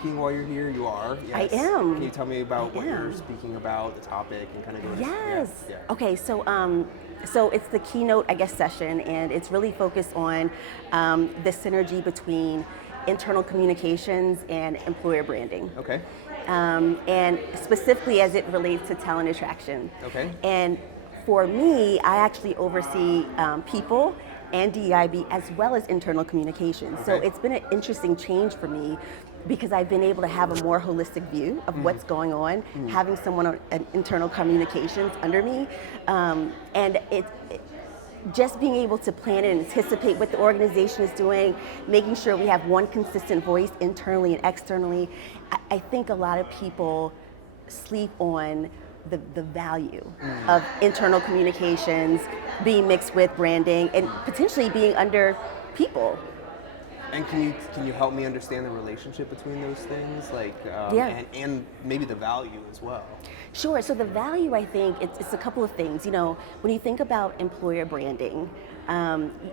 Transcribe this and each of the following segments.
speaking while you're here? You are, yes. I am. Can you tell me about what you're speaking about, the topic, and kind of go into Yes. yeah. Okay, so it's the keynote, I guess, session, and it's really focused on the synergy between internal communications and employer branding. Okay. And specifically as it relates to talent attraction. Okay. And for me, I actually oversee people and DEIB as well as internal communications. So Okay. it's been an interesting change for me because I've been able to have a more holistic view of what's going on, having someone on internal communications under me, and just being able to plan and anticipate what the organization is doing, making sure we have one consistent voice internally and externally. I think a lot of people sleep on the value of internal communications being mixed with branding and potentially being under people. And can you help me understand the relationship between those things, like and maybe the value as well? Sure. So the value, I think, it's a couple of things. You know, when you think about employer branding,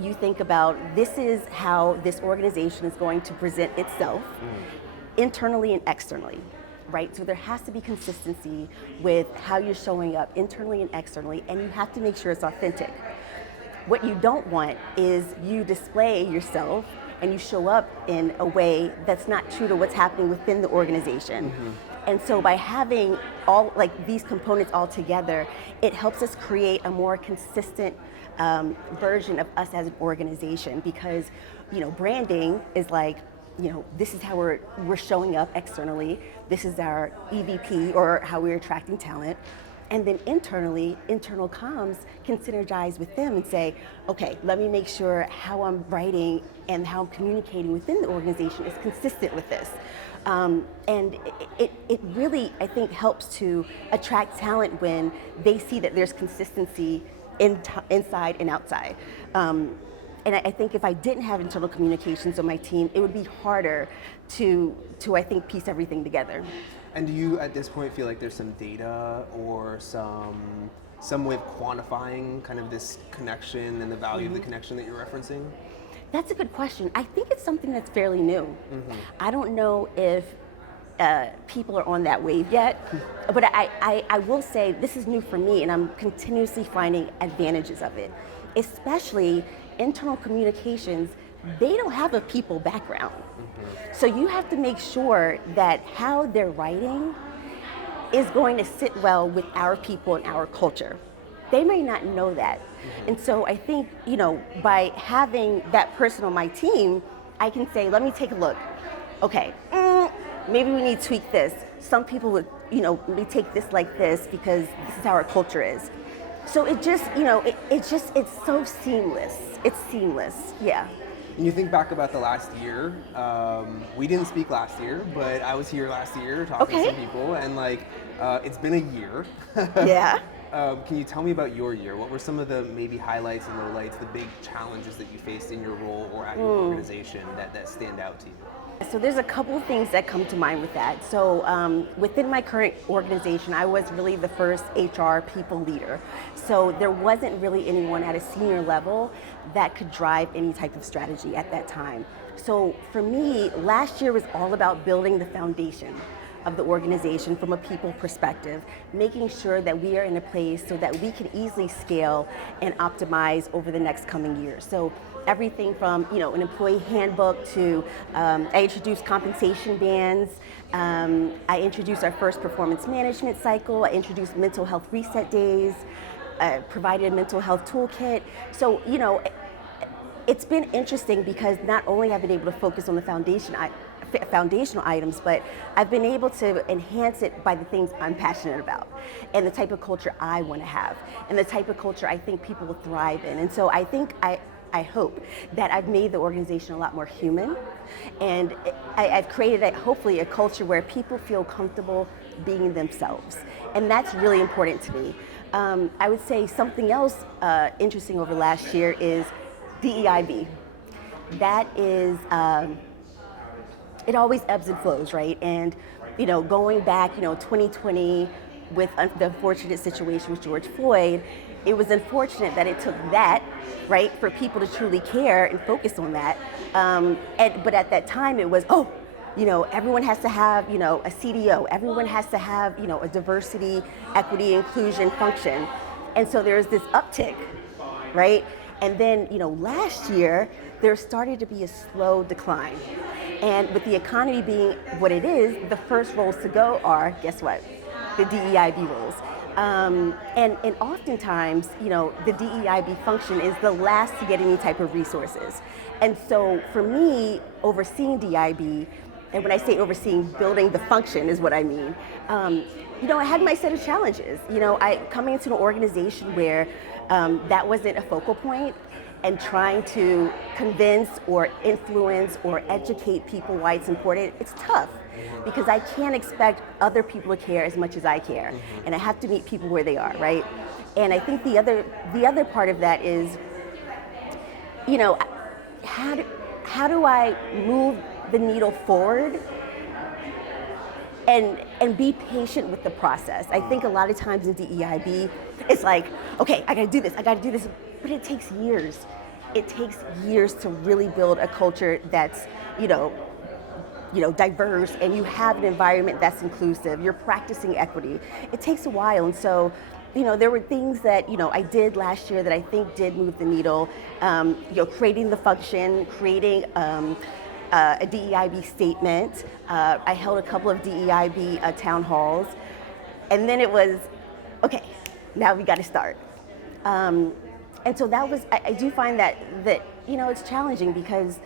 you think about this is how this organization is going to present itself internally and externally, right? So there has to be consistency with how you're showing up internally and externally, and you have to make sure it's authentic. What you don't want is you display yourself and you show up in a way that's not true to what's happening within the organization. And so by having all like these components all together, it helps us create a more consistent version of us as an organization, because branding is like, this is how we're showing up externally. This is our EVP, or how we're attracting talent. And then internally, internal comms can synergize with them and say, okay, let me make sure how I'm writing and how I'm communicating within the organization is consistent with this. And it really, I think, helps to attract talent when they see that there's consistency inside and outside. And I think if I didn't have internal communications on my team, it would be harder to I think, piece everything together. And do you, at this point, feel like there's some data or some way of quantifying kind of this connection and the value of the connection that you're referencing? That's a good question. I think it's something that's fairly new. I don't know if people are on that wave yet, but I will say this is new for me, and I'm continuously finding advantages of it, especially internal communications. They don't have a people background. So you have to make sure that how they're writing is going to sit well with our people and our culture. They may not know that. And so I think, by having that person on my team, I can say, let me take a look. Okay, maybe we need to tweak this. Some people would, we take this like this because this is how our culture is. So it just, it's so seamless. It's seamless, yeah. And you think back about the last year, we didn't speak last year, but I was here last year talking to some people, and it's been a year. Yeah. Can you tell me about your year? What were some of the maybe highlights and lowlights, the big challenges that you faced in your role or at your organization that stand out to you? So there's a couple of things that come to mind with that. So within my current organization, I was really the first HR people leader. So there wasn't really anyone at a senior level that could drive any type of strategy at that time. So for me, last year was all about building the foundation of the organization from a people perspective, making sure that we are in a place so that we can easily scale and optimize over the next coming years. So everything from an employee handbook to I introduced compensation bands. I introduced our first performance management cycle. I introduced mental health reset days. Provided a mental health toolkit. So it's been interesting because not only have I been able to focus on the foundational items, but I've been able to enhance it by the things I'm passionate about and the type of culture I want to have and the type of culture I think people will thrive in. And so I think I hope that I've made the organization a lot more human, and I've created hopefully a culture where people feel comfortable being themselves, and that's really important to me. I would say something else interesting over last year is DEIB. That is, it always ebbs and flows, right? And going back, 2020 with the unfortunate situation with George Floyd, it was unfortunate that it took that, right, for people to truly care and focus on that. But at that time it was, everyone has to have, a CDO, everyone has to have, a diversity, equity, inclusion function. And so there's this uptick, right? And then, last year, there started to be a slow decline. And with the economy being what it is, the first roles to go are, guess what? The DEIB roles. And oftentimes, the DEIB function is the last to get any type of resources. And so for me, overseeing DEIB, and when I say overseeing, building the function is what I mean. I had my set of challenges. I coming into an organization where that wasn't a focal point, and trying to convince or influence or educate people why it's important, it's tough because I can't expect other people to care as much as I care, and I have to meet people where they are, right? And I think the other part of that is, how do I move the needle forward and be patient with the process? I think a lot of times in DEIB, it's like, okay, I gotta do this, but it takes years. It takes years to really build a culture that's, diverse, and you have an environment that's inclusive. You're practicing equity. It takes a while, and so, there were things that, I did last year that I think did move the needle. Creating the function, creating a DEIB statement. I held a couple of DEIB town halls, and then it was, okay, now we got to start. And so that was, I do find that it's challenging because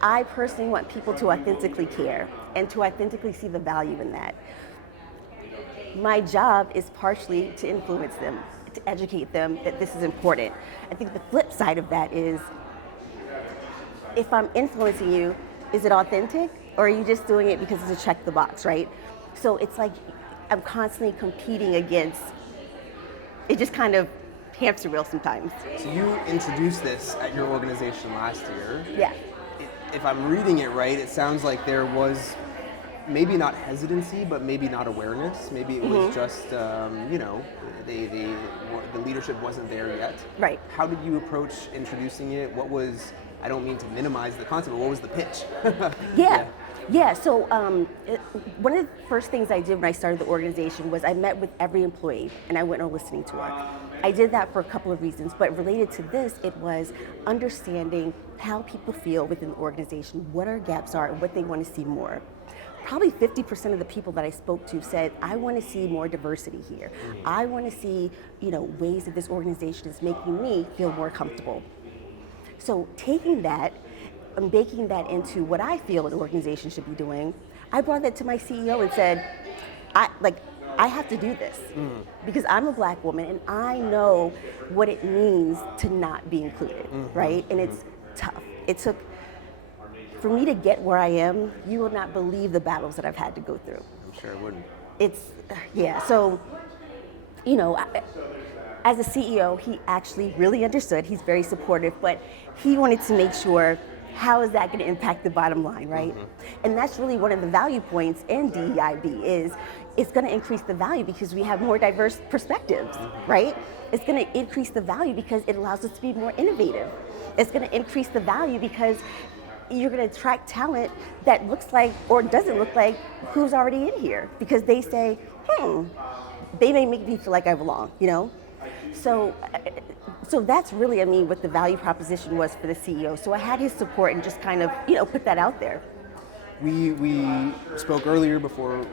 I personally want people to authentically care and to authentically see the value in that. My job is partially to influence them, to educate them that this is important. I think the flip side of that is, if I'm influencing you, is it authentic, or are you just doing it because it's a check the box, right? So it's like I'm constantly competing against, it just kind of hamster wheel sometimes. So you introduced this at your organization last year. Yeah. If I'm reading it right, it sounds like there was maybe not hesitancy, but maybe not awareness. Maybe it was just, the leadership wasn't there yet. Right. How did you approach introducing it? What was, I don't mean to minimize the concept, but what was the pitch? Yeah, so one of the first things I did when I started the organization was I met with every employee and I went on a listening tour. I did that for a couple of reasons, but related to this, it was understanding how people feel within the organization, what our gaps are, and what they want to see more. Probably 50% of the people that I spoke to said, I want to see more diversity here. I want to see, ways that this organization is making me feel more comfortable. So taking that and baking that into what I feel an organization should be doing, I brought that to my CEO and said, I have to do this because I'm a Black woman and I know what it means to not be included, right? And it's tough. It took, for me to get where I am, you will not believe the battles that I've had to go through. I'm sure it wouldn't. So, as a CEO, he actually really understood. He's very supportive, but he wanted to make sure, how is that going to impact the bottom line, right? And that's really one of the value points in DEIB is it's going to increase the value because we have more diverse perspectives, right? It's going to increase the value because it allows us to be more innovative. It's going to increase the value because you're going to attract talent that looks like or doesn't look like who's already in here because they say, they may make me feel like I belong, So that's really, what the value proposition was for the CEO. So I had his support and just kind of, put that out there. We spoke earlier before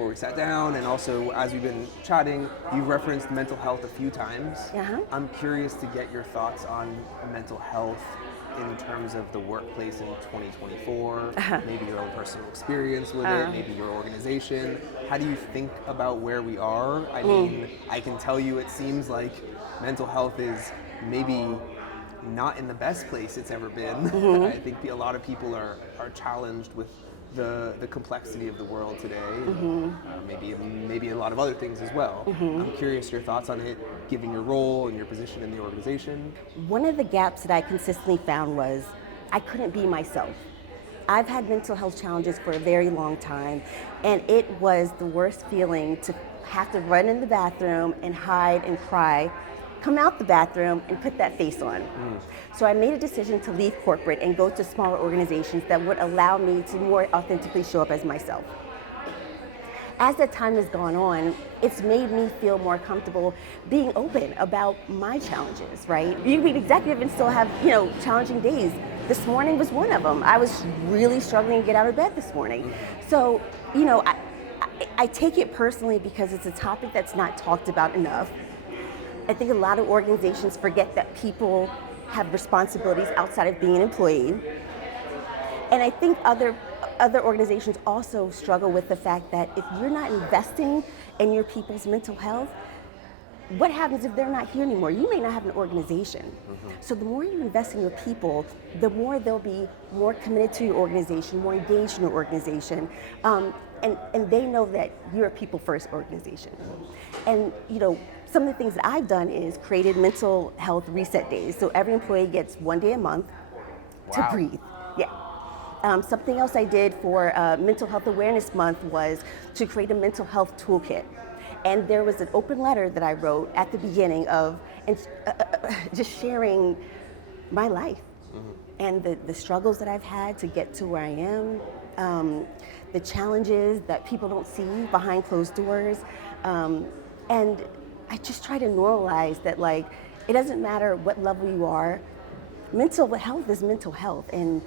we sat down, and also as we've been chatting, you referenced mental health a few times. I'm curious to get your thoughts on mental health in terms of the workplace in 2024, maybe your own personal experience with it, maybe your organization. How do you think about where we are? I mean, I can tell you it seems like mental health is maybe not in the best place it's ever been. I think a lot of people are challenged with the complexity of the world today, maybe a lot of other things as well. I'm curious your thoughts on it, given your role and your position in the organization. One of the gaps that I consistently found was I couldn't be myself. I've had mental health challenges for a very long time, and it was the worst feeling to have to run in the bathroom and hide and cry come out the bathroom and put that face on. So I made a decision to leave corporate and go to smaller organizations that would allow me to more authentically show up as myself. As that time has gone on, it's made me feel more comfortable being open about my challenges, right? You can be an executive and still have, challenging days. This morning was one of them. I was really struggling to get out of bed this morning. So, I take it personally because it's a topic that's not talked about enough. I think a lot of organizations forget that people have responsibilities outside of being an employee. And I think other organizations also struggle with the fact that if you're not investing in your people's mental health, what happens if they're not here anymore? You may not have an organization. So the more you invest in your people, the more they'll be more committed to your organization, more engaged in your organization. And they know that you're a people first organization. And some of the things that I've done is created mental health reset days. So every employee gets 1 day a month to breathe. Yeah. Something else I did for Mental Health Awareness Month was to create a mental health toolkit. And there was an open letter that I wrote at the beginning of just sharing my life and the struggles that I've had to get to where I am, the challenges that people don't see behind closed doors. And I just try to normalize that, it doesn't matter what level you are, mental health is mental health. And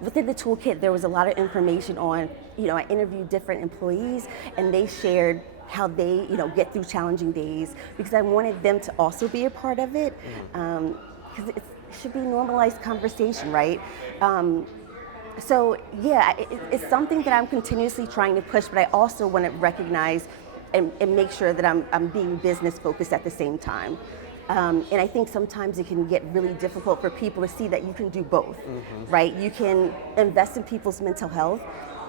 within the toolkit, there was a lot of information on, I interviewed different employees and they shared how they, get through challenging days, because I wanted them to also be a part of it, because it should be a normalized conversation, right? So yeah, it's something that I'm continuously trying to push, but I also want to recognize and make sure that I'm being business focused at the same time. And I think sometimes it can get really difficult for people to see that you can do both, right? You can invest in people's mental health,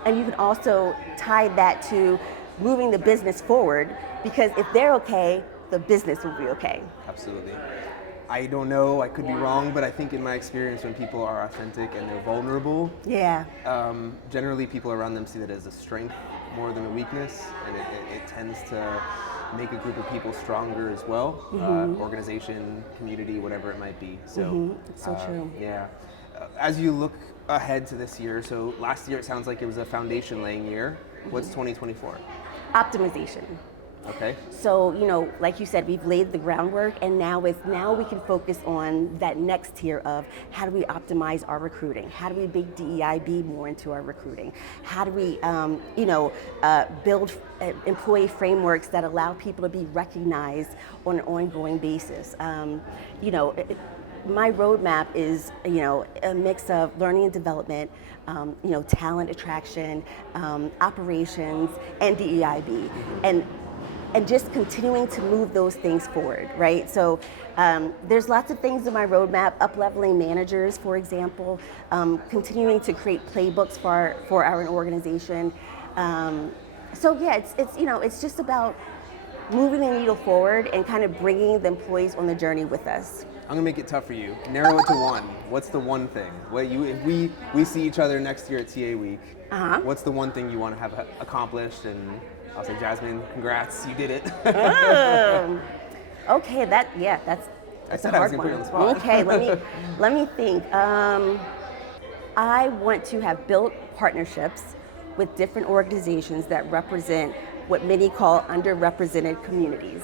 and you can also tie that to moving the business forward, because if they're okay, the business will be okay. Absolutely. I don't know, I could be wrong, but I think in my experience when people are authentic and they're vulnerable, generally people around them see that as a strength more than a weakness, and it tends to make a group of people stronger as well, organization, community, whatever it might be. So, It's so true. Yeah. As you look ahead to this year, so last year it sounds like it was a foundation laying year. What's 2024? Optimization. Okay. So, like you said, we've laid the groundwork, and now we can focus on that next tier of how do we optimize our recruiting? How do we make DEIB more into our recruiting? How do we, build employee frameworks that allow people to be recognized on an ongoing basis? My roadmap is, a mix of learning and development, talent attraction, operations, and DEIB, and just continuing to move those things forward, right? So there's lots of things in my roadmap, up-leveling managers, for example, continuing to create playbooks for our organization. So yeah, it's just about moving the needle forward and kind of bringing the employees on the journey with us. I'm gonna make it tough for you. Narrow it to one. What's the one thing? If we see each other next year at TA Week, what's the one thing you want to have accomplished? And I'll say, Jasmine, congrats, you did it. Okay, that's I said a I was hard gonna one. put you on the spot. Okay, let me think. I want to have built partnerships with different organizations that represent what many call underrepresented communities.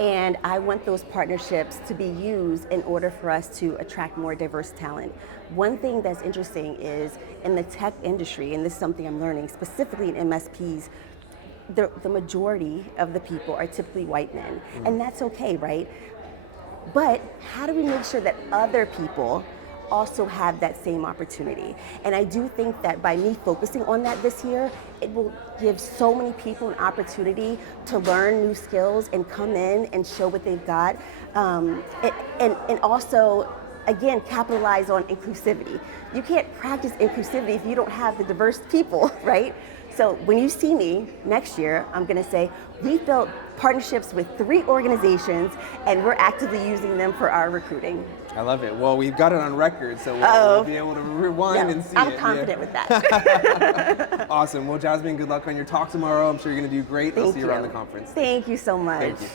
And I want those partnerships to be used in order for us to attract more diverse talent. One thing that's interesting is in the tech industry, and this is something I'm learning, specifically in MSPs, the majority of the people are typically white men, and that's okay, right? But how do we make sure that other people also have that same opportunity? And I do think that by me focusing on that this year, it will give so many people an opportunity to learn new skills and come in and show what they've got, and also, again, capitalize on inclusivity. You can't practice inclusivity if you don't have the diverse people, right? So when you see me next year, I'm going to say, we've built partnerships with 3 organizations, and we're actively using them for our recruiting. I love it. Well, we've got it on record, so we'll be able to rewind and see I'm it. confident with that. Awesome. Well, Jasmine, good luck on your talk tomorrow. I'm sure you're going to do great. I'll see you around the conference. Thank you so much. Thank you.